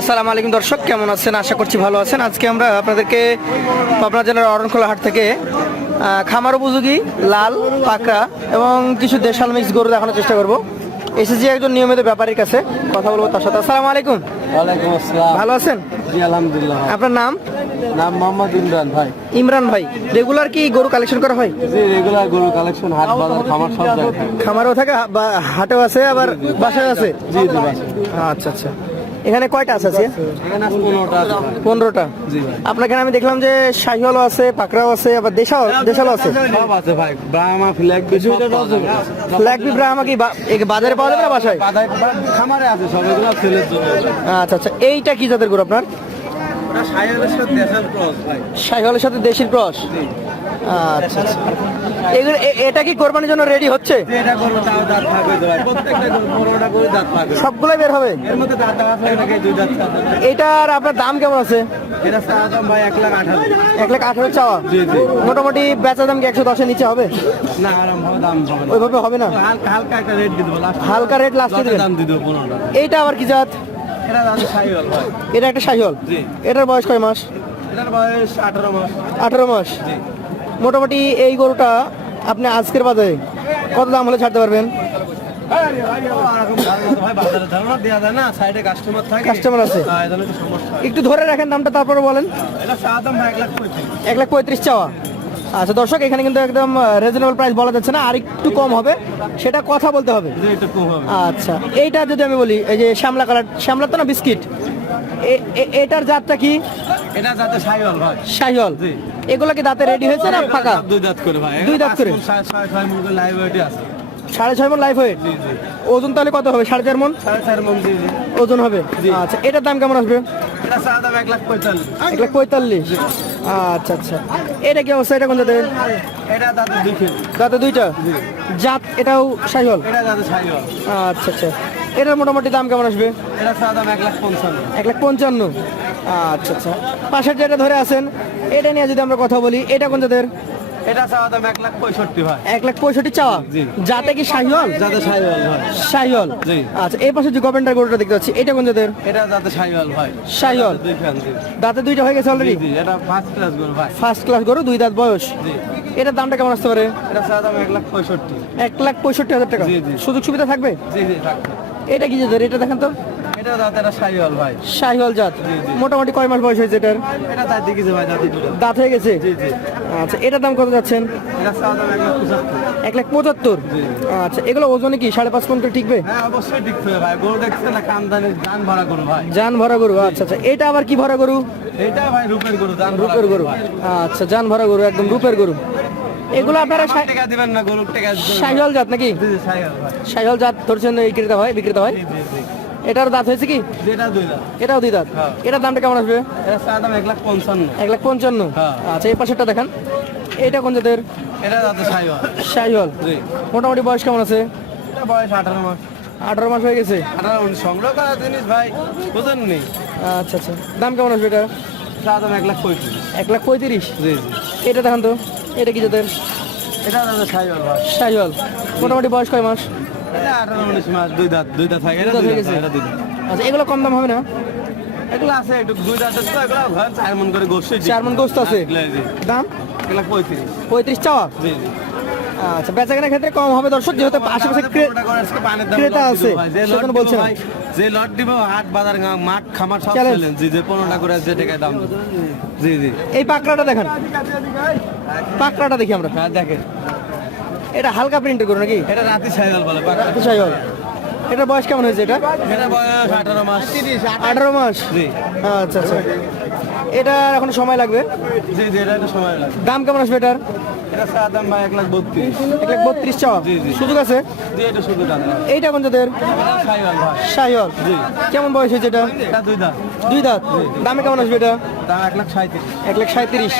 আসসালামু আলাইকুম দর্শক, কেমন আছেন? আশা করছি ভালো আছেন। আজকে আমরা আপনাদেরকে পাবনা জেলার অরণখোলা হাট থেকে খামার উপযোগী লাল পাকড়া এবং কিছু দেশাল মিক্স গরু দেখানোর চেষ্টা করব। এসেছি একজন নিয়মিত ব্যাপারীর কাছে, কথা বলবো তার সাথে। আসসালামু আলাইকুম। ওয়ালাইকুম আসসালাম। ভালো আছেন? জি আলহামদুলিল্লাহ। আপনার নাম? নাম মোহাম্মদ ইমরান ভাই। ইমরান ভাই, রেগুলার কি গরু কালেকশন করা হয়? জি রেগুলার গরু কালেকশন, হাট বাজার খামার সব জায়গায়। খামারও থাকে, হাটেও আছে, আবার বাসায় আছে? জি জি বাস। আচ্ছা আচ্ছা। এখানে কয়টা আছে আজকে? এখানে আছে 15টা আছে ভাই। 15টা। জি ভাই। আপনার এখানে আমি দেখলাম যে শাহিওয়ালও আছে, পাকড়াও আছে, আবার দেশালও আছে। সব আছে ভাই, ব্রাহ্মা ফ্ল্যাগ বেশি ফ্ল্যাগ বি ব্রাহ্মা কি বাজারে পাওয়া যাবে না বাসায়? খামারে আছে সব, এগুলো ছেলের জন্য। আচ্ছা আচ্ছা। এইটা কি জাতের গরু আপনার? শাইওয়ালের সাথে দেশাল ক্রস ভাই। শাহিওয়ালের সাথে দেশির ক্রস। আচ্ছা আচ্ছা। এগুলো এটা কি কোরবানির জন্য রেডি হচ্ছে? এটা গরু তাও দাঁত থাকবে তো ভাই, প্রত্যেকটা গরু 15টা করে দাঁত থাকবে। সবগুলোই বের হবে? এর মধ্যে দাঁত আছে, এটাকে দুই দাঁত থাকবে। এটার আপনার দাম কেমন আছে? এটা দাম ভাই 1,18,000। 1,18,000 চাওয়া? জি জি। মোটামুটি বেচা দাম কি 110-এর নিচে হবে? না আরাম ভাবে দাম হবে না। ওইভাবে হবে না? হালকা হালকা একটা রেট দিয়ে দেবো লাস্ট। হালকা রেট লাস্টে দিবেন? দাম দিয়ে দেবো 15টা। এইটা আবার কি জাত? এটা দাম শাইওয়াল ভাই। এটা একটা শাহিওয়াল। জি। এটার বয়স কয় মাস? এটার বয়স 18 মাস। 18 মাস। জি। মোটামুটি এই গরুটা আপনি আজকের বাজারে কত দাম হলে ছাড়তে পারবেন? কাস্টমার আছে, একটু ধরে রাখেন দামটা, তারপরে বলেন। 1,35,000 চাওয়া। আচ্ছা দর্শক, এখানে কিন্তু একদম রিজনেবল প্রাইস বলা যাচ্ছে না, আর একটু কম হবে, সেটা কথা বলতে হবে। আচ্ছা, এইটা যদি আমি বলি, এই যে শ্যামলা কালার, শ্যামলা তো না বিস্কিট, এটার জাতটা কি? এটা যাতে শাইওয়াল ভাই। শাহিওয়াল। এগুলো কি দাঁতে রেডি হয়েছে না ফাঁকা? দুই দাঁত করে ভাই। দুই দাঁত করে। 6.5 মণ লাইভ ওয়েট আছে। 6.5 মণ লাইফ ওয়েট। জি জি। ওজন তাহলে কত হবে? 4.5 মণ? 4.5 মণ জি জি ওজন হবে। আচ্ছা, এটার দাম কেমন আসবে? এটা দাম 1,45,000। 1,45,000। আচ্ছা আচ্ছা। এটা কি অবস্থা? এটা কোন জাতের? এটা দাঁতে দুই খেল। দাঁতে দুইটা জাত, এটাও শাহিওয়াল? এটা দাঁতে শাইওয়াল। আচ্ছা আচ্ছা। এটার মোটামুটি দাম কেমন আসবে? এটা দাম 1,55,000। 1,55,000। আচ্ছা আচ্ছা। পাশের যেটা ধরে আছেন, এটা নিয়ে যদি আমরা কথা বলি, এটা কোন জাতের? এটা দাম 1,65,000 ভাই। 1,65,000 চাওয়া? জি। জাতে কি শাহিওয়াল? যাতে শাইওয়াল ভাই। শাহিওয়াল। জি। আচ্ছা, এই পাশে যে গভর্নমেন্টের গরুটা দেখতে পাচ্ছি, এটা কোন জাতের? এটা যাতে শাইওয়াল ভাই। শাহিওয়াল। দুই খান জি। দাঁতে দুইটা হয়ে গেছে অলরেডি? জি এটা ফার্স্ট ক্লাস গরু ভাই। ফার্স্ট ক্লাস গরু, 2 দাঁত বয়স। জি। এটার দামটা কেমন আসতে পারে? এটা দাম 1,65,000। 1,65,000 টাকা। জি, জি। সুযোগ সুবিধা থাকবে? জি জি থাকবে। এটা কি জাতের? এটা দেখেন তো। এটা দাঁত এটা শাইওয়াল ভাই। শাহিওয়াল জাত। মোটামুটি কয় মাস বয়স হয়েছে এটার? এটা দাঁত দিকে ভাই, দাঁত দুটো। দাঁত হয়ে গেছে? জি জি। আচ্ছা, এটার দাম কত যাচ্ছেন? এটা দাম 1,75,000। 1,75,000। জি। আচ্ছা, এগুলো ওজনে কি 5.5 মণ করে টিকবে? হ্যাঁ অবশ্যই দেখতে হবে ভাই, গরু দেখছে না কামদানি দান ভরা গরু ভাই। জান ভরা গরু। আচ্ছা আচ্ছা। এটা আবার কি ভরা গরু? এটা ভাই রূপের গরু, দান রূপের গরু। আচ্ছা, জান ভরা গরু, একদম রূপের গরু। এগুলো আপনারা টাকা দিবেন না, গরুর টাকা দিবেন। শাহিওয়াল জাত নাকি? জি জি শাইওয়াল ভাই। শাহিওয়াল জাত ধরছেন, বিক্রেতা হয়? জি জি জি। এটার দাঁত হয়েছে কি? যেটা দুই দাঁত। এটাও 2 দাঁত। হ্যাঁ। এটার দামটা কেমন আসবে? এটা দাম 1,55,000। 1,55,000। হ্যাঁ। আচ্ছা, এই পাশেরটা দেখান। এটা কোন জাতের? এটা যাতে শাইওয়াল। শাহিওয়াল। জি। মোটামুটি বয়স কেমন আছে? এটা বয়স 18 মাস। 18 মাস হয়ে গেছে। 18 সংগ্রহ করা জিনিস ভাই, বুঝেন নি? আচ্ছা আচ্ছা। দাম কেমন আসবে এটা? দাম 1,35,000। 1,35,000। জি জি। এটা দেখান তো। এটা কি জাতের? এটা যাতে শাইওয়াল ভাই। শাহিওয়াল। মোটামুটি বয়স কয় মাস? এটা 18-19 মাস, দুই দাঁত থাকে। দুই দাঁত হয়ে গেছে। এটা দুই দাঁত। আচ্ছা, এগুলো কম দাম হবে না? এগুলো আছে একটু দুই দাঁতের তো, এগুলো ঘর 4 মণ করে গোস্ত। 4 মণ গোস্ত আছে। জি। দাম? 1,35,000। 35 চাওয়া? জি জি। আচ্ছা, বেচাকেনার ক্ষেত্রে কম হবে দর্শক, যেহেতু আশেপাশে ক্রেতা আছে, সেজন্য বলছি না। যে লট দিব হাট বাজার মাঠ খামার সব Challenge। চ্যালেঞ্জ। জি যে 15টা করে যে টাকায় দাম দেব। জি জি। এই পাকড়াটা দেখান, পাকড়াটা দেখি আমরা। হ্যাঁ দেখেন, এটা হালকা প্রিন্টের গরু নাকি? এটা রাতি শাইওয়াল বলে। শাহিওয়াল। এটার বয়স কেমন হয়েছে এটা? এটা বয়স 18 মাস। 18 মাস। জি আচ্ছা আচ্ছা। এটা এখন সময় লাগবে। জি জি। এটা একটু সময় লাগে। দাম কেমন আসবে এটার? এটা দাম ভাই 1,32,000। 1,32,000 চাওয়া? জি, জি। সুযোগ আছে? জি এটা শুধু দাম। এইটা কোন জাতের? এটা শাইওয়াল ভাই। শাহিওয়াল। জি। কেমন বয়স হয়েছে এটা? এটা দুই দাঁত। 2 দাঁত। দামে কেমন আসবে এটা? দাম 1,37,000। 1,37,000।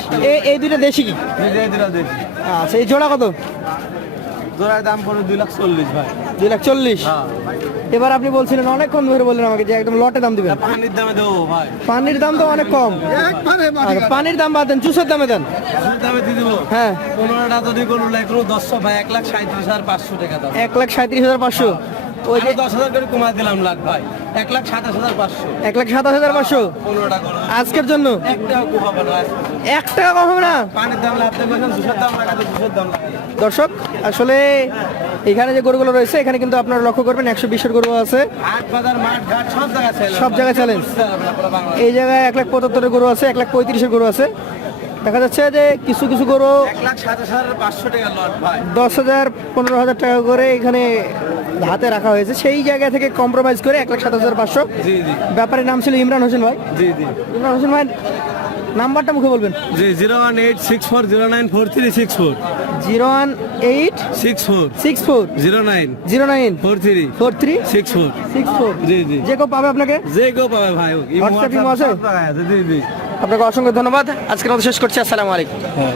এই দুইটা দেশি কি? জি জি। এই দুটো দেখি। আচ্ছা, এই জোড়া কত? জোড়ার দাম পড়ে 2,40,000 ভাই। 2,40,000। হ্যাঁ। এবার আপনি বলছিলেন, অনেকক্ষণ ধরে বললেন আমাকে যে একদম লটে দাম দিবেন। পানির দামে দেবো ভাই। পানির দাম তো অনেক কম। আর পানির দাম বাদ দেন, জুসের দামে দেন। জুসের দামে দিয়ে দেবো। হ্যাঁ। 15টা যদি গরু লাই কোনো 10 ভাই 1,37,500 টাকা দাম। 1,37,500। ওই যে 10,000 করে কমাই দিলাম লাখ ভাই, 1,27,500। 1,27,500 15টা গরু আজকের জন্য। একটাও কমাবো না। 1 টাকা কম হবে না? পানির দাম লাগতে বলছেন, দুশোর দাম লাগাতে দুশোর দাম লাগাতে। দর্শক আসলে এখানে যে গরুগুলো রয়েছে এখানে কিন্তু আপনারা লক্ষ্য করবেন 120-এর গরু আছে, হাট বাজার মাঠ ঘাট সব জায়গায় চ্যালেঞ্জ, সব জায়গায় চ্যালেঞ্জ। এই জায়গায় 1,75,000-এর গরু আছে, 1,35,000-এর গরু আছে। দেখা যাচ্ছে যে কিছু কিছু গরু 1,27,500 টাকা লট ভাই। 10,000 15,000 টাকা করে এখানে হাতে রাখা হয়েছে, সেই জায়গা থেকে কম্প্রোমাইজ করে 1,27,500। জি জি ব্যাপারীর নাম ছিল ইমরান হোসেন ভাই। জি জি ইমরান হোসেন ভাই নাম্বারটা মুখে বলবেন। জি 01864094364 018 64 64 09 09 43 43 64। 64। জি জি যে কেউ পাবে আপনাকে। যে কেউ পাবে ভাই। WhatsApp ইমো আছে? জি জি। আপনাকে অসংখ্য ধন্যবাদ। আজকের মতো শেষ করছি। আসসালামু আলাইকুম। হ্যাঁ।